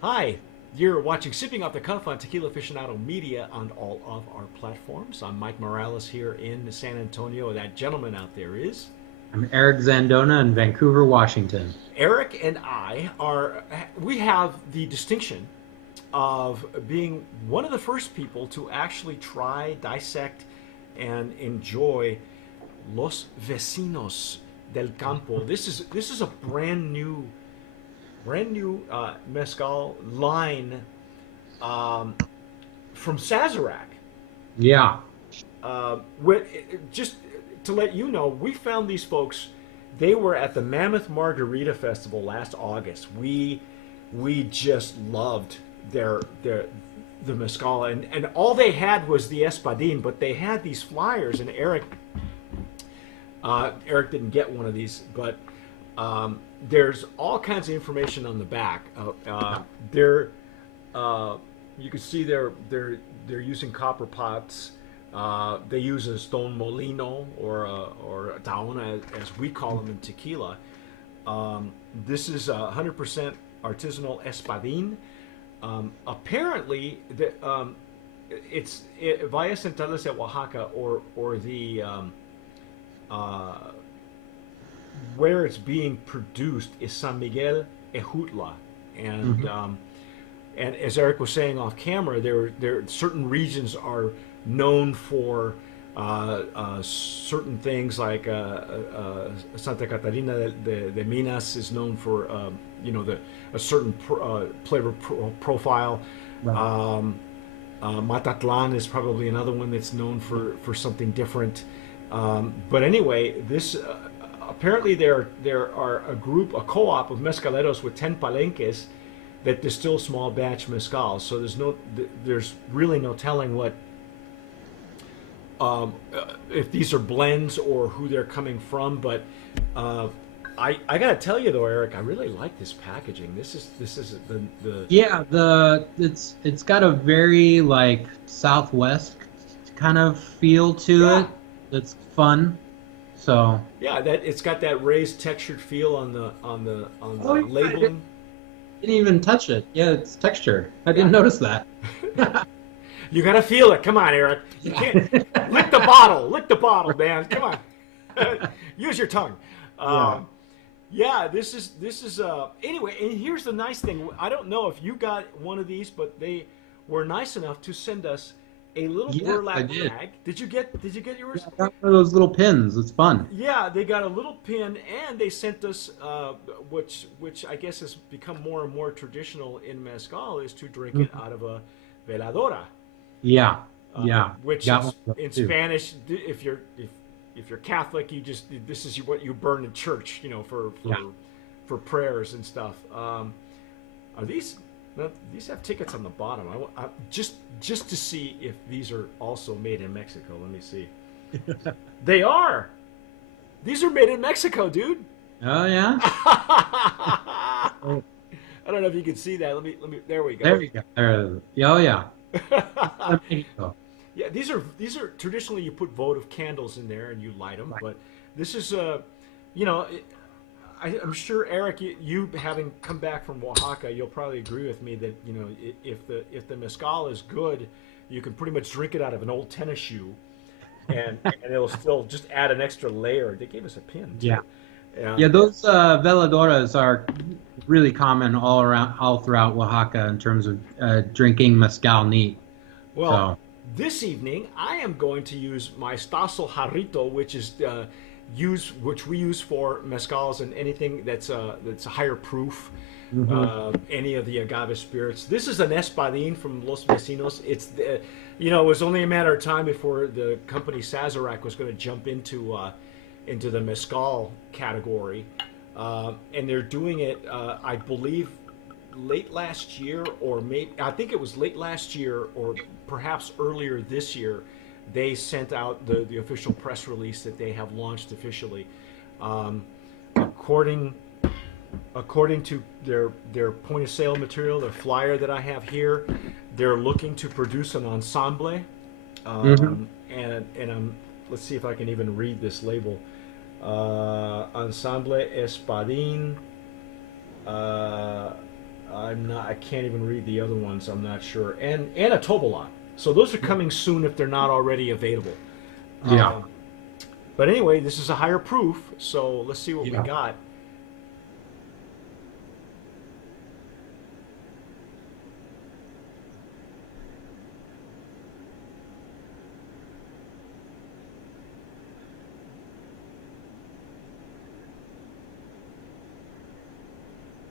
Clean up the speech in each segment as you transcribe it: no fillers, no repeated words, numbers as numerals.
Hi, you're watching Sipping Off the Cuff on Tequila Aficionado Media on all of our platforms. I'm Mike Morales here in San Antonio. That gentleman out there is I'm Eric Zandona in Vancouver, Washington. Eric, and we have the distinction of being one of the first people to actually try, dissect, and enjoy Los Vecinos del Campo. This is a brand new mezcal line um, from Sazerac. Yeah. Just to let you know, we found these folks. They were at the Mammoth Margarita Festival last August. We just loved their the mezcal, and all they had was the Espadin, but they had these flyers, and Eric didn't get one of these, but there's all kinds of information on the back. They're you can see they're using copper pots. They use a stone molino or a taona, as we call them in tequila. This is 100% artisanal Espadin. Apparently, it's Valles Centrales de Oaxaca, or the uh, where it's being produced is San Miguel Ejutla, and hmm um, and as Eric was saying off camera, there certain regions are known for certain things like Santa Catarina de Minas is known for the a certain flavor profile. Right. Um, Matatlan is probably another one that's known for something different. But anyway, this apparently there are a co-op of mezcaleros with 10 palenques that distill small batch mezcal. So there's really no telling what if these are blends or who they're coming from. But uh, I gotta tell you though, Eric, I really like this packaging. This is the Yeah, it's got a very like Southwest kind of feel to yeah. it. That's fun. So, Yeah, that it's got that raised textured feel on the oh yeah, I labeling. didn't even touch it. Yeah, it's texture. I Yeah, didn't notice that. you gotta feel it. Come on, Eric. You Yeah. can't lick the bottle. Lick the bottle, man. Come on. Use your tongue. Yeah. Um, yeah, this is anyway. And here's the nice thing. I don't know if you got one of these, but they were nice enough to send us a little Yes, I burlap did. bag. Did you get Yeah, yours? I got one of those little pins. It's fun. Yeah, they got a little pin, and they sent us, which I guess has become more and more traditional in mezcal, is to drink it Mhm. out of a veladora, Yeah. Yeah. which Got one of in those too. Spanish, if you're Catholic, you just this is what you burn in church, for Yeah. for prayers and stuff. Are these? No, these have tickets on the bottom. Just to see if these are also made in Mexico. Let me see. They are. These are made in Mexico, dude. Oh yeah. I Oh, don't know if you can see that. Let me. There we there go. you go. There it is. Yeah, oh yeah. There you go. Yeah, these are traditionally you put votive candles in there and you light them, Right. but this is you know, I'm sure Eric, you having come back from Oaxaca, you'll probably agree with me that if the mezcal is good, you can pretty much drink it out of an old tennis shoe, and it'll still just add an extra layer. They gave us a pin Yeah. too. Yeah. Yeah, those veladoras are really common all around, all throughout Oaxaca in terms of drinking mezcal neat. Well, So, this evening I am going to use my Stasel Jarrito, which we use for mezcals and anything that's higher proof, hmm any of the agave spirits. This is an Espadin from Los Vecinos. It was only a matter of time before the company Sazerac was going to jump into the mezcal category, and they're doing it, I believe, late last year, or maybe I think it was late last year, or perhaps earlier this year. They sent out the official press release that they have launched officially. Um, according according to their point of sale material, their flyer that I have here, they're looking to produce an ensemble, hmm and let's see if I can even read this label. Ensemble Espadin, uh, I can't even read the other ones. I'm not sure. And a Tobalon. So those are coming soon if they're not already available. Yeah. But anyway, this is a higher proof, so let's see what we Yeah. got.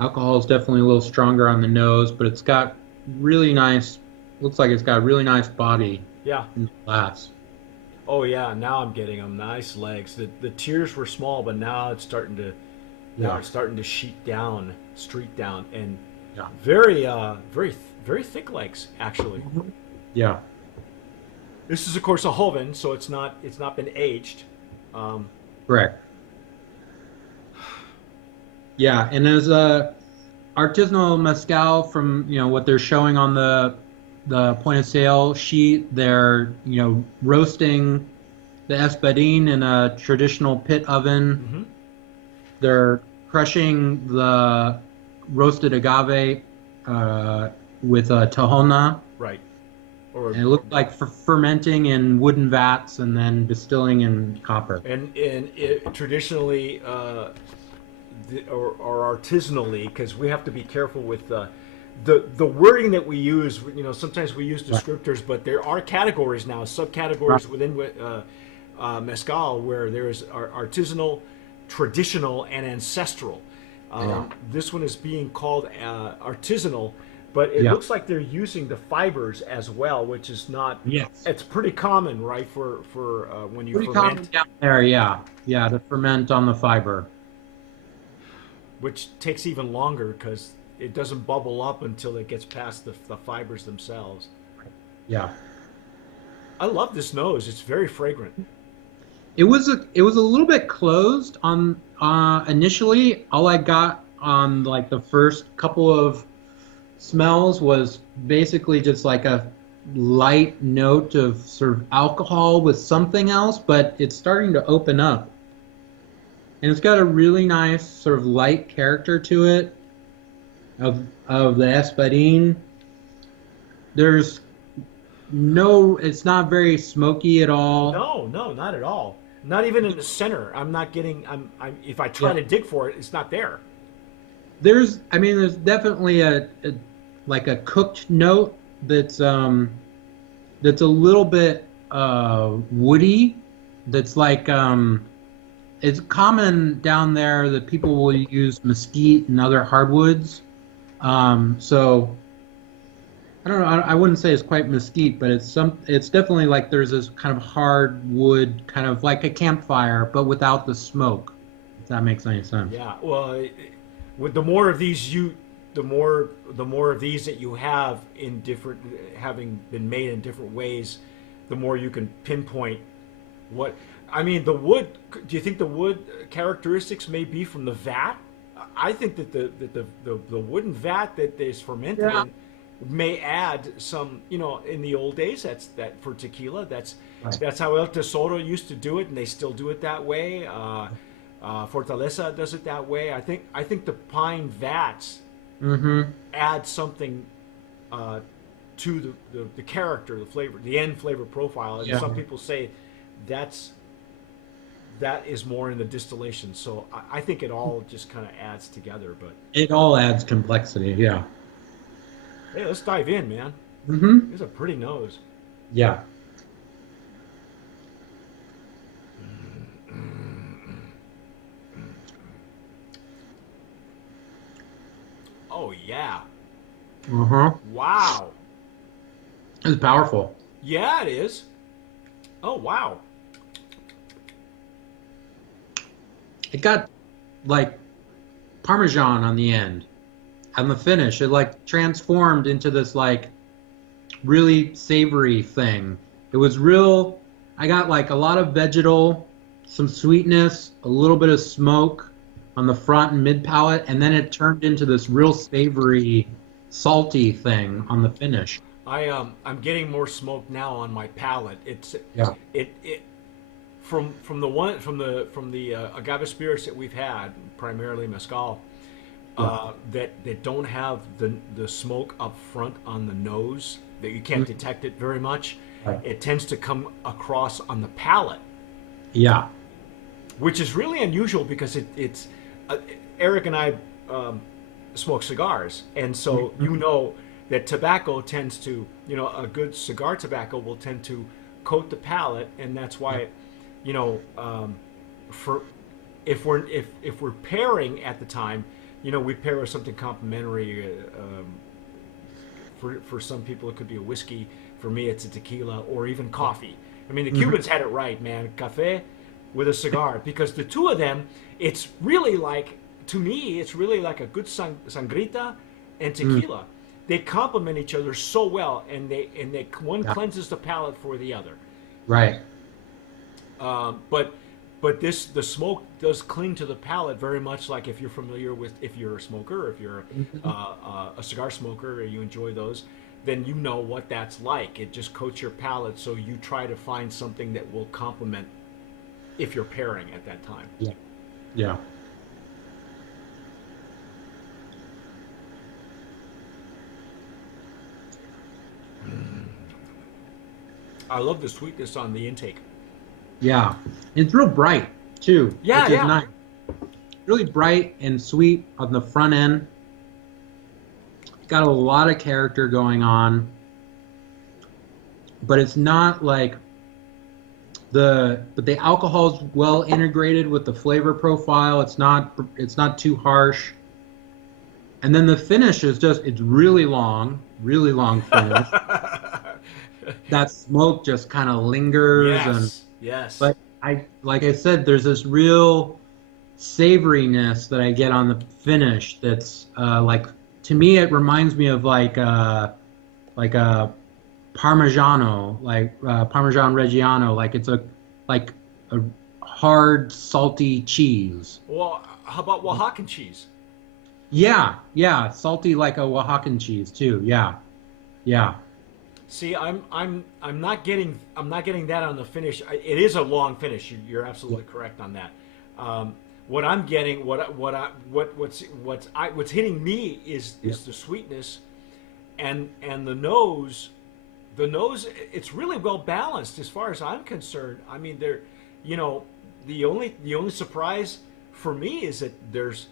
Alcohol is definitely a little stronger on the nose, but it's got really nice. Looks like it's got really nice body Yeah. in the glass. Oh yeah. Now I'm getting them. Nice legs. The tears were small, but now it's starting to Yeah. it's starting to sheet down, streak down, and Yeah. very thick legs actually. Yeah. This is of course a Hoven, so it's not been aged. Correct. Yeah, and as a artisanal mezcal from what they're showing on the point of sale sheet, they're roasting the Espadin in a traditional pit oven. Mm-hmm. They're crushing the roasted agave with a tahona, Right. Or and it looked like fermenting in wooden vats and then distilling in copper. and it, traditionally or artisanally, because we have to be careful with the wording that we use. Sometimes we use descriptors, but there are categories now, subcategories within mezcal, where there is artisanal, traditional, and ancestral. This one is being called artisanal, but it looks like they're using the fibers as well, which is not. Yes. It's pretty common, right, for when you Pretty ferment. common down there, yeah. Yeah, to ferment on the fiber. Which takes even longer because it doesn't bubble up until it gets past the fibers themselves. Yeah. I love this nose. It's very fragrant. It was a little bit closed on initially. All I got on like the first couple of smells was basically just like a light note of sort of alcohol with something else, but it's starting to open up. And it's got a really nice sort of light character to it of the Espadin. There's it's not very smoky at all. No, not at all. Not even in the center. I'm not getting. If I try to dig for it, it's not there. There's definitely a like a cooked note that's a little bit woody. That's like it's common down there that people will use mesquite and other hardwoods. So I don't know. I wouldn't say it's quite mesquite, but it's definitely like there's this kind of hardwood, kind of like a campfire, but without the smoke. If that makes any sense. Yeah. Well, with the more of these the more of these that you have in different, having been made in different ways, the more you can pinpoint what. I mean, the wood. Do you think the wood characteristics may be from the vat? I think that the wooden vat that is fermented in may add some. In the old days, that for tequila. That's how El Tesoro used to do it, and they still do it that way. Fortaleza does it that way. I think the pine vats add something to the character, the flavor, the end flavor profile. And some people say that is more in the distillation. So I think it all just kind of adds together. But it all adds complexity. Yeah. Hey, let's dive in, man. It's a pretty nose. Yeah. Oh yeah. Wow. It's powerful. Yeah, it is. Oh wow. It got like Parmesan on the end. On the finish, it like transformed into this like really savory thing. It was real. I got like a lot of vegetal, some sweetness, a little bit of smoke on the front and mid palate, and then it turned into this real savory, salty thing on the finish. I'm getting more smoke now on my palate. From the agave spirits that we've had, primarily mezcal. that don't have the smoke up front on the nose, that you can't detect it very much. Right. It tends to come across on the palate, Yeah. which is really unusual because it's Eric and I smoke cigars, and so you know that tobacco tends to, a good cigar tobacco will tend to coat the palate, and that's why, for if we're pairing at the time, we pair with something complementary. For some people, it could be a whiskey. For me, it's a tequila or even coffee. I mean, the Cubans had it right, man. Café with a cigar, because the two of them, it's really like, to me, it's really like a good sangrita and tequila. They complement each other so well, and one cleanses the palate for the other. Right. But the smoke does cling to the palate very much, like if you're familiar with, if you're a smoker, or if you're a cigar smoker, or you enjoy those, then you know what that's like. It just coats your palate, so you try to find something that will complement if you're pairing at that time. Yeah. Yeah. I love the sweetness on the intake. Yeah. It's real bright too. Yeah, which is yeah. nice. Really bright and sweet on the front end. Got a lot of character going on. But it's not like but the alcohol's well integrated with the flavor profile. It's not too harsh. And then the finish is it's really long finish. That smoke just kind of lingers. Yes. But like I said, there's this real savoriness that I get on the finish. That's to me, it reminds me of like a Parmigiano, Parmesan Reggiano. Like it's a hard, salty cheese. Well, how about Oaxacan cheese? Yeah, salty like a Oaxacan cheese too. Yeah. See, I'm not getting that on the finish. It is a long finish. You're absolutely correct on that. What I'm getting, what's hitting me is the sweetness, and the nose. The nose, it's really well balanced as far as I'm concerned. I mean, the only surprise for me is that there's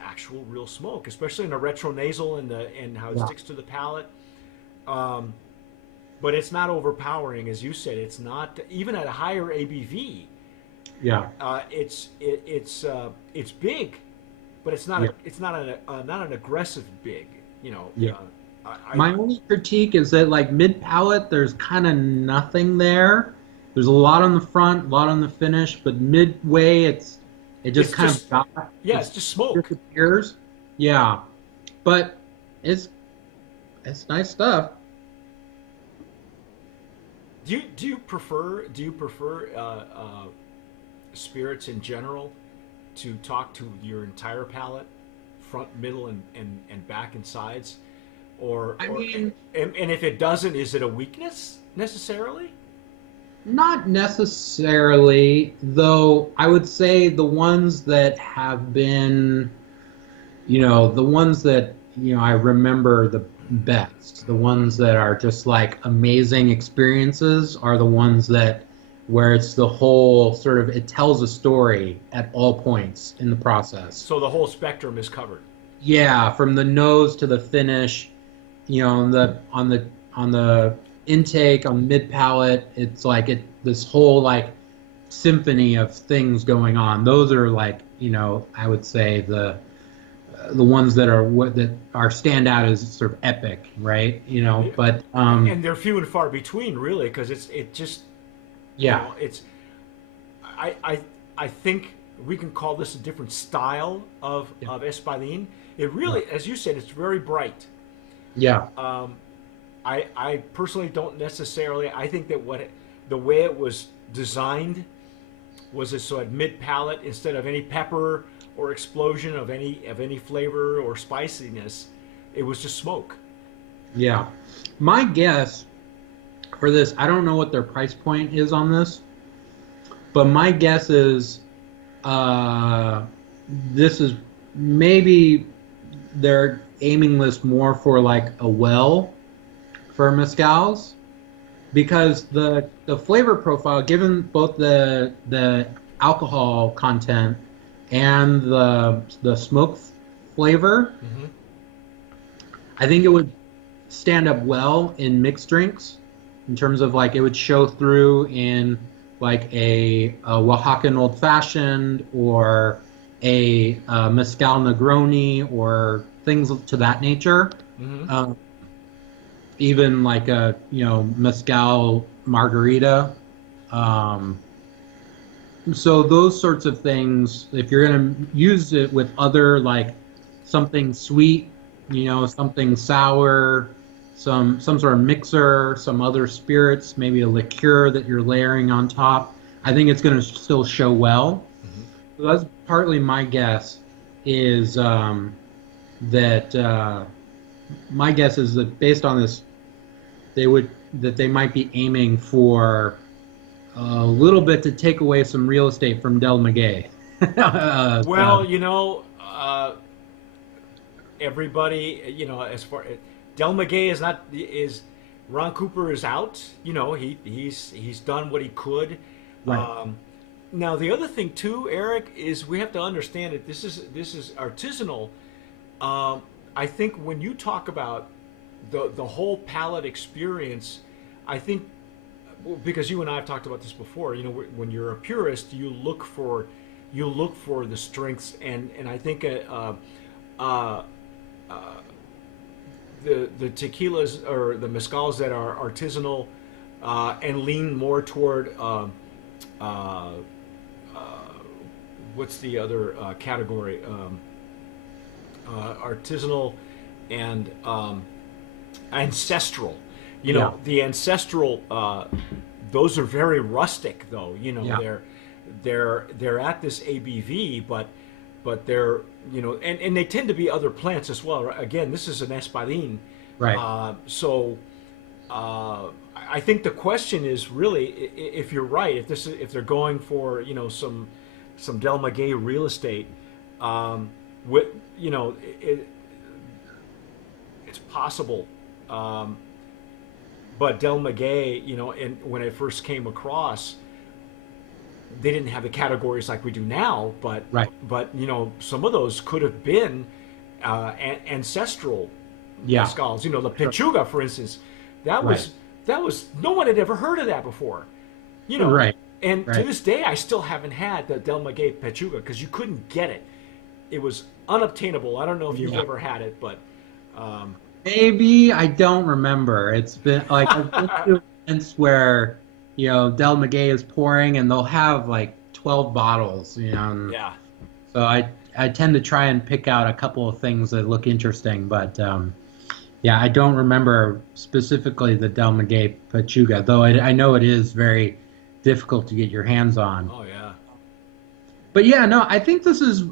actual real smoke, especially in the retronasal and how it sticks to the palate. But it's not overpowering, as you said. It's not, even at a higher ABV. Yeah. It's big, but it's not an aggressive big. Yeah. My only critique is that mid palate, there's kind of nothing there. There's a lot on the front, a lot on the finish, but midway, it just it's just smoke. Disappears. Yeah, but it's nice stuff. Do you prefer spirits in general to talk to your entire palate, front, middle, and back and sides? And if it doesn't, is it a weakness necessarily? Not necessarily, though. I would say the ones that have been, the ones that I remember the best, the ones that are just amazing experiences, are the ones where it's the whole it tells a story at all points in the process. So the whole spectrum is covered. Yeah, from the nose to the finish. On the intake, on the mid palate, it's this whole symphony of things going on. Those are I would say the ones that stand out as sort of epic, right? But and they're few and far between, really, because I think we can call this a different style of Espadin. It really, as you said, it's very bright. Yeah. I personally don't necessarily. I think that the way it was designed was so at mid palate, instead of any pepper or explosion of any flavor or spiciness, it was just smoke. Yeah. My guess for this, I don't know what their price point is on this, but my guess is this is maybe they're aiming this more for like a well for mezcals because the flavor profile, given both the alcohol content and the smoke flavor, Hmm. I think it would stand up well in mixed drinks in terms of like it would show through in like a Oaxacan old fashioned or a mezcal Negroni or things to that nature. Hmm. Um, even like a mezcal margarita. Um, so those sorts of things, if you're gonna use it with other like something sweet, something sour, some sort of mixer, some other spirits, maybe a liqueur that you're layering on top, I think it's gonna still show well. Hmm. So that's partly my guess is that my guess is that based on this, they might be aiming for a little bit to take away some real estate from Del Maguey. Well, everybody, as far Del Maguey is not is Ron Cooper is out. He's done what he could. Right. Now the other thing too, Eric, is we have to understand that this is artisanal. I think when you talk about the whole palate experience, I think because you and I have talked about this before. When you're a purist, you look for the strengths, and I think uh, the tequilas or the mezcals that are artisanal and lean more toward uh, what's the other category? Artisanal and ancestral. Yeah. The ancestral. Those are very rustic, though. Yeah. They're at this ABV, but they're and they tend to be other plants as well. Again, this is an Espadin. Right. So I think the question is really if you're right, if they're going for some Del Maguey real estate, with it's possible. But Del Maguey, and when it first came across, they didn't have the categories like we do now. But Right. some of those could have been ancestral Yeah. mezcals. The Sure. Pechuga, for instance, that Right. was that was no one had ever heard of that before. Right. And to Right. this day, I still haven't had the Del Maguey Pechuga because you couldn't get it. It was unobtainable. I don't know if you've Yeah. ever had it, but Maybe I don't remember. It's been like I've been to events where Del Maguey is pouring and they'll have like 12 bottles. And yeah. so I tend to try and pick out a couple of things that look interesting, but yeah, I don't remember specifically the Del Maguey Pechuga, though I know it is very difficult to get your hands on. Oh yeah. But yeah, no, I think this is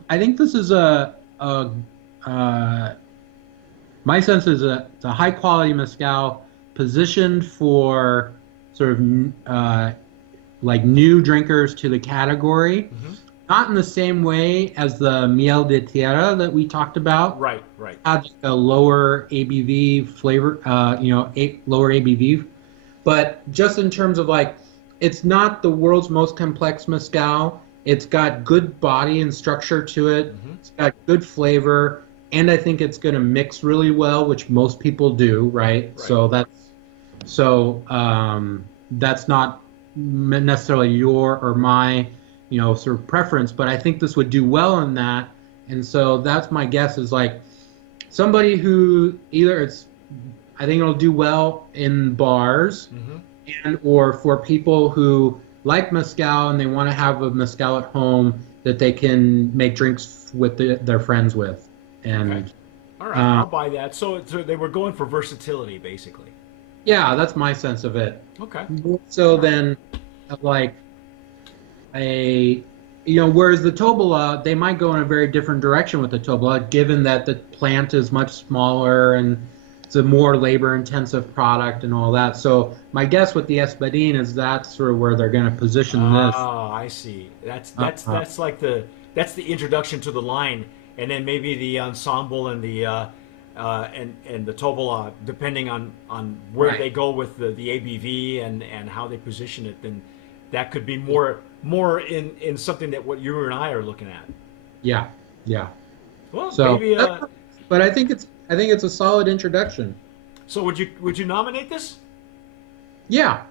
uh, my sense is it's a high quality mezcal positioned for sort of like new drinkers to the category. Hmm. Not in the same way as the miel de tierra that we talked about. Right. Right. Had like a lower ABV flavor, lower ABV, but just in terms of like, it's not the world's most complex mezcal. It's got good body and structure to it. Hmm. It's got good flavor, and I think it's going to mix really well, which most people do, right? Right. That's not necessarily your or my sort of preference, but I think this would do well in that. And so that's my guess is like somebody who I think it'll do well in bars Hmm. and or for people who like mezcal and they want to have a mezcal at home that they can make drinks with their friends with. And Okay. All right, I'll buy that. So they were going for versatility, basically. yeah, that's my sense of it. Okay. So then, like whereas the Tobola, they might go in a very different direction with the Tobola, given that the plant is much smaller and it's a more labor-intensive product and all that. So my guess with the Espadin is that's sort of where they're going to position this. Oh, I see. That's like that's the introduction to the line, and then maybe the ensemble and the and the Tobola, depending on where Right. they go with the ABV and how they position it, then that could be more in something that what you and I are looking at. Yeah, yeah. Well, So, maybe. but I think it's a solid introduction. So would you nominate this? Yeah,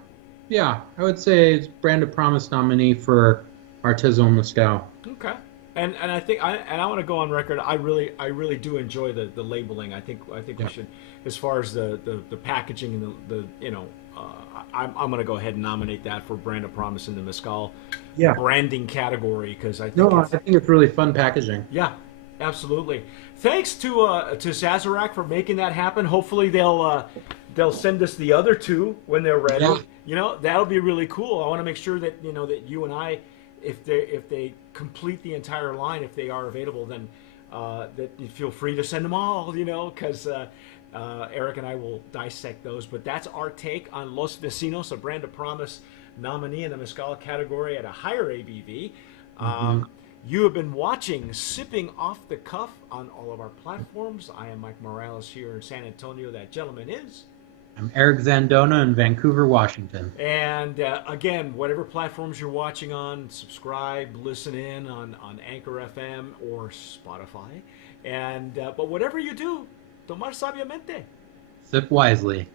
yeah. I would say it's Brand of Promise nominee for Artisanal Mezcal. Okay. And I think I want to go on record. I really do enjoy the labeling. I think we Yeah, should, as far as the packaging and the I'm going to go ahead and nominate that for Brand of Promise in the mezcal yeah. branding category because I No, think I it's think it's really fun packaging. yeah, absolutely. Thanks to Sazerac for making that happen. Hopefully they'll send us the other two when they're ready. Yeah. That'll be really cool. I want to make sure that that you and I, if they complete the entire line, if they are available, then that you feel free to send them all. Because Eric and I will dissect those. But that's our take on Los Vecinos, a Brand of Promise nominee in the mezcal category at a higher ABV. Hmm. You have been watching Sipping Off the Cuff on all of our platforms. I am Mike Morales here in San Antonio. That gentleman is. I'm Eric Zandona in Vancouver, Washington. And again, whatever platforms you're watching on, subscribe, listen in on Anchor FM or Spotify. And but whatever you do, tomar sabiamente. Sip wisely.